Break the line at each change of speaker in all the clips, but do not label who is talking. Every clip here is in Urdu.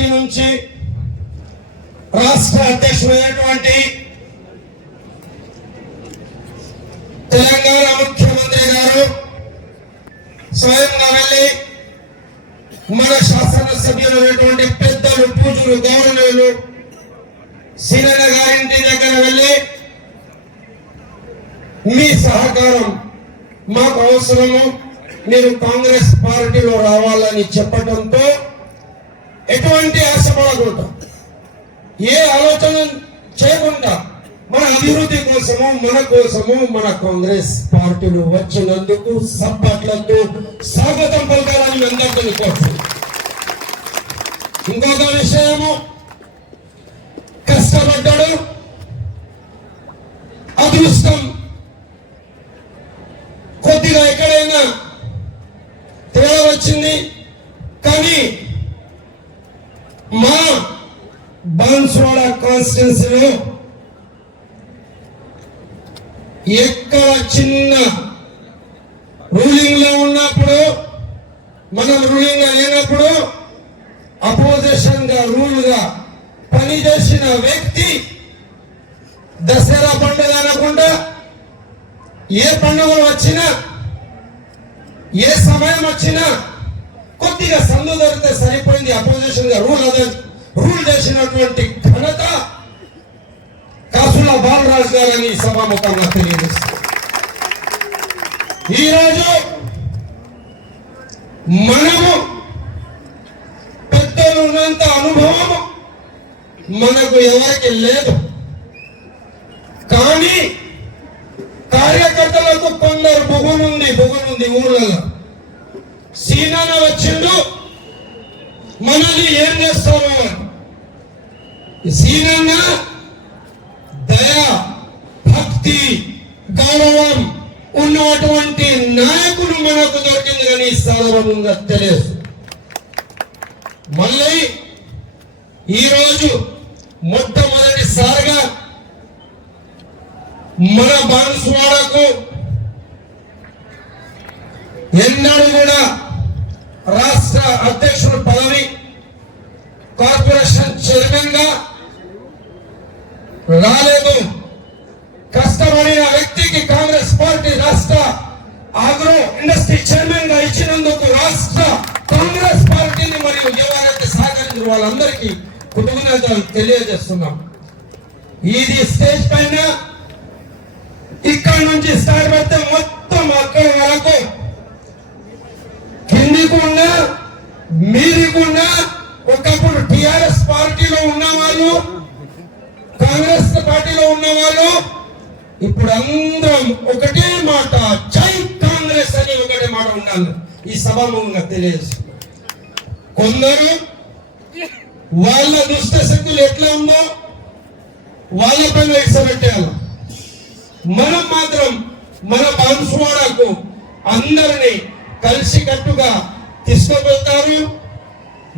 పార్టీ నుంచి రాష్ట్ర అధ్యక్షుడైనటువంటి తెలంగాణ ముఖ్యమంత్రి గారు స్వయంగా వెళ్ళి మన శాసనసభ్యులు అయినటువంటి పెద్దలు పూజలు గౌరవులు సీనన్న గారింటి దగ్గర వెళ్ళి మీ సహకారం మాకు అవసరము. మీరు కాంగ్రెస్ పార్టీలో రావాలని చెప్పడంతో ఎటువంటి ఆశపడకుండా ఏ ఆలోచన చేయకుండా మన అభివృద్ధి కోసము మన కోసము మన కాంగ్రెస్ పార్టీలు వచ్చినందుకు సప్పట్లతో స్వాగతం పలకాలని అందరికీ కోసం ఇంకొక విషయము కష్టపడ్డాడు అదృష్టం కొద్దిగా ఎక్కడైనా తేడా వచ్చింది కానీ మా బాన్స్వాడ కాన్స్టిట్యున్సీలో ఎక్కడ చిన్న రూలింగ్లో ఉన్నప్పుడు మనం రూలింగ్ లేనప్పుడు అపోజిషన్గా రూల్గా పనిచేసిన వ్యక్తి దసరా పండుగ అనకుండా ఏ పండుగలు వచ్చినా ఏ సమయం వచ్చినా కొద్దిగా సందు దొరికితే సరిపోయింది. అపోజిషన్గా రూల్ అదే రూల్ చేసినటువంటి ఘనత కాసుల బాలరాజు గారని సభాముఖంగా తెలియజేస్తారు ఈరోజు మనము పెద్దలున్నంత అనుభవము అనుభవం మనకు ఎవరికి లేదు. కానీ కార్యకర్తలకు కొందరు బొగునుంది బొగునుంది ఊర్లలో. సీనాన వచ్చిండు మనల్ని ఏం చేస్తారు అని. దయ భక్తి గౌరవం ఉన్నటువంటి నాయకుడు మనకు దొరికింది కానీ సాధారణంగా తెలియదు మళ్ళీ ఈరోజు మొట్టమొదటిసారిగా మన బాన్స్వాడకు ఎన్నడూ కూడా రాష్ట్ర అధ్యక్షుడు పదవి కార్పొరేషన్ చైర్మన్గా రాలేదు. కష్టపడిన వ్యక్తికి కాంగ్రెస్ పార్టీ రాష్ట్ర ఆగ్రో ఇండస్ట్రీ చైర్మన్గా ఇచ్చినందుకు రాష్ట్ర కాంగ్రెస్ పార్టీని మరియు ఎవరైతే సహకరించిన వాళ్ళందరికీ కృతజ్ఞతలు తెలియజేస్తున్నాం. ఇది స్టేజ్ పైన ఇక్కడ నుంచి స్టార్ట్ పెడితే మొత్తం అక్కడ వరకు కిందికున్నా మీదికున్నా ఒకప్పుడు టిఆర్ఎస్ పార్టీలో ఉన్నవాళ్ళు కాంగ్రెస్ పార్టీలో ఉన్న వాళ్ళు ఇప్పుడు అందరం ఒకటే మాట జై కాంగ్రెస్ అని ఒకటే మాట ఉండాలి. ఈ సభాముఖంగా తెలియదు కొందరు వాళ్ళ దుష్ట శక్తులు ఎట్లా ఉందో వాళ్ళ పైన ఇచ్చబెట్టాలి మనం మాత్రం మన బాన్సువాడకు అందరినీ కలిసికట్టుగా తీసుకుపోతారు.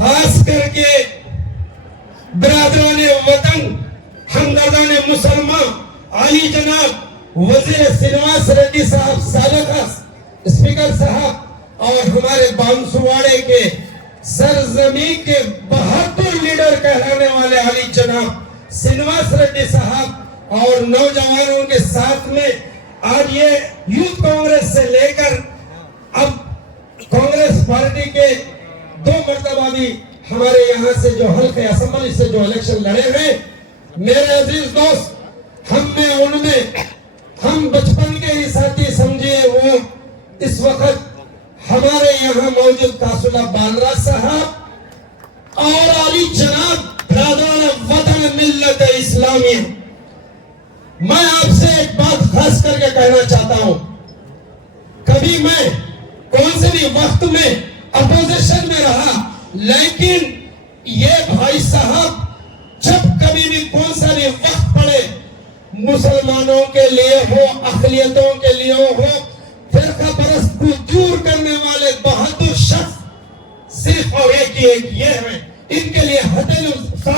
హాస్కర్కే برادران وطن، ہمدردان مسلمان آئی جناب، وزیر سنواز ریڈی صاحب سابقہ اسپیکر صاحب، اور ہمارے بانسواڑے کے سرزمین کے بہتر لیڈر کہلانے والے علی جناب سنواس ریڈی صاحب اور نوجوانوں کے ساتھ میں آج یہ یوتھ کانگریس سے لے کر اب کانگریس پارٹی کے دو مرتبہ بھی ہمارے یہاں سے جو حلق اسمبلی سے جو الیکشن لڑے ہیں میرے عزیز دوست، ہم میں ان میں، ہم بچپن کے ہی ساتھی سمجھے وہ، اس وقت ہمارے یہاں موجود تاثلہ بالرا صاحب اور علی جناب برادران وطن ملت اسلامی میں آپ سے ایک بات خاص کر کے کہنا چاہتا ہوں۔ کبھی میں کون سے بھی وقت میں اپوزیشن میں رہا لیکن یہ بھائی صاحب، جب کبھی بھی کون سا بھی وقت پڑے، مسلمانوں کے لیے ہو، اقلیتوں کے لیے ہو، فرقہ پرست کو دور کرنے والے بہادر شخص صرف اور ایک ہی ایک یہ ہے ان کے لیے ہتھیلیاں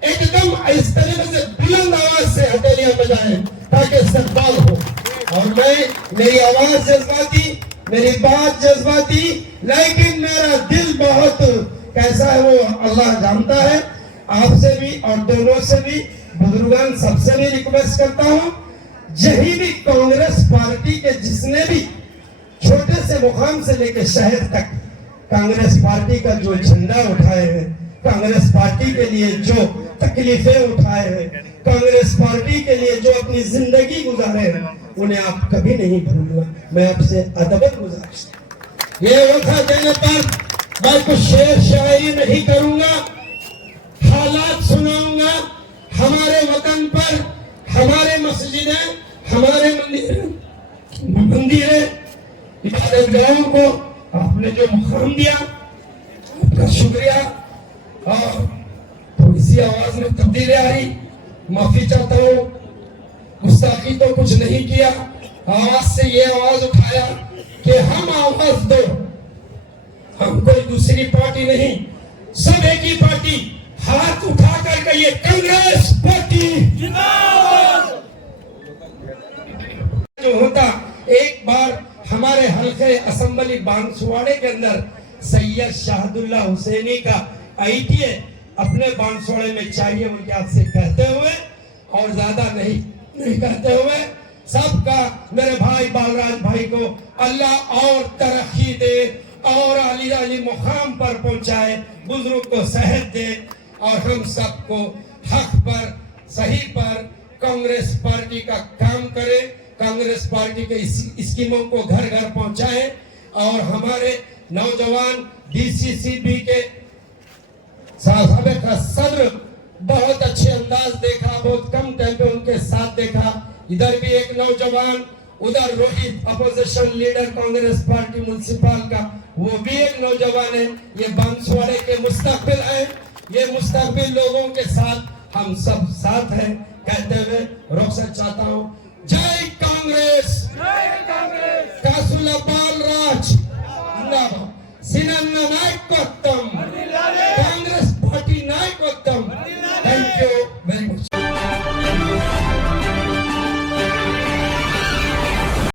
ایک دم اس طریقے سے بلند آواز سے ہتھیلیاں بجائیں تاکہ استقبال ہو۔ اور میں، میری آواز جذباتی، میری بات جذباتی، لیکن میرا دل اللہ جانتا ہے، آپ سے بھی اور دونوں سے بھی بزرگان سب سے بھی ریکویسٹ کرتا ہوں، یہی بھی کانگریس پارٹی کے جس نے بھی چھوٹے سے مقام سے لے کے شہر تک کانگریس پارٹی کا جو جھنڈا اٹھائے ہیں، کانگریس پارٹی کے لیے جو تکلیفیں اٹھائے ہیں، کانگریس پارٹی کے لیے جو اپنی زندگی گزارے ہیں، انہیں آپ کبھی نہیں بھولنا، میں آپ سے ادبت گزارش۔ یہ وقت دینے پر میں کچھ شعر شاعری نہیں کروں گا، حالات سناؤں گا۔ ہمارے وطن پر ہمارے مسجدیں ہمارے مندر مندریں عبادت گاہوں کو آپ نے جو مقام دیا، آپ کا شکریہ۔ اور تھوڑی سی آواز میں تبدیلی آئی معافی چاہتا ہوں۔ گستاخی تو کچھ نہیں کیا، آواز سے یہ آواز اٹھایا کہ ہم آواز دو۔ ہم کوئی دوسری پارٹی نہیں۔ سب ایک ہی پارٹی۔ ہاتھ اٹھا کر کہیے، کانگریس پارٹی۔ جو ہوتا، ایک بار ہمارے حلقے اسمبلی بانسواڑے کے اندر سید شہد اللہ حسینی کا آئی ٹی ہے اپنے بانسواڑے میں چاہیے ان کے ہاتھ سے کہتے ہوئے اور زیادہ نہیں نہیں کہتے ہوئے سب کا، میرے بھائی بالراج بھائی کو اللہ اور ترقی دے۔ علی علی مقام پر پہنچائے، بزرگ کو صحت دے اور ہم سب کو حق پر، صحیح پر کانگریس پارٹی کا کام کرے، کانگریس پارٹی کے اسکیموں کو گھر گھر پہنچائے اور ہمارے نوجوان ڈی سی سی بی کے صاحب کا صدر بہت اچھے انداز دیکھا، بہت کم ٹائم پہ ان کے ساتھ دیکھا۔ ادھر بھی ایک نوجوان ادھر Rohit opposition leader Congress party municipal کا وہ بھی ایک نوجوان ہے یہ بانسوارے کے مستقبل ہیں یہ مستقبل لوگوں کے ساتھ ہم سب ساتھ ہیں کہتے ہوئے رخصت چاہتا ہوں جائے کانگریس کاسولہ بال راج سنن نائک کو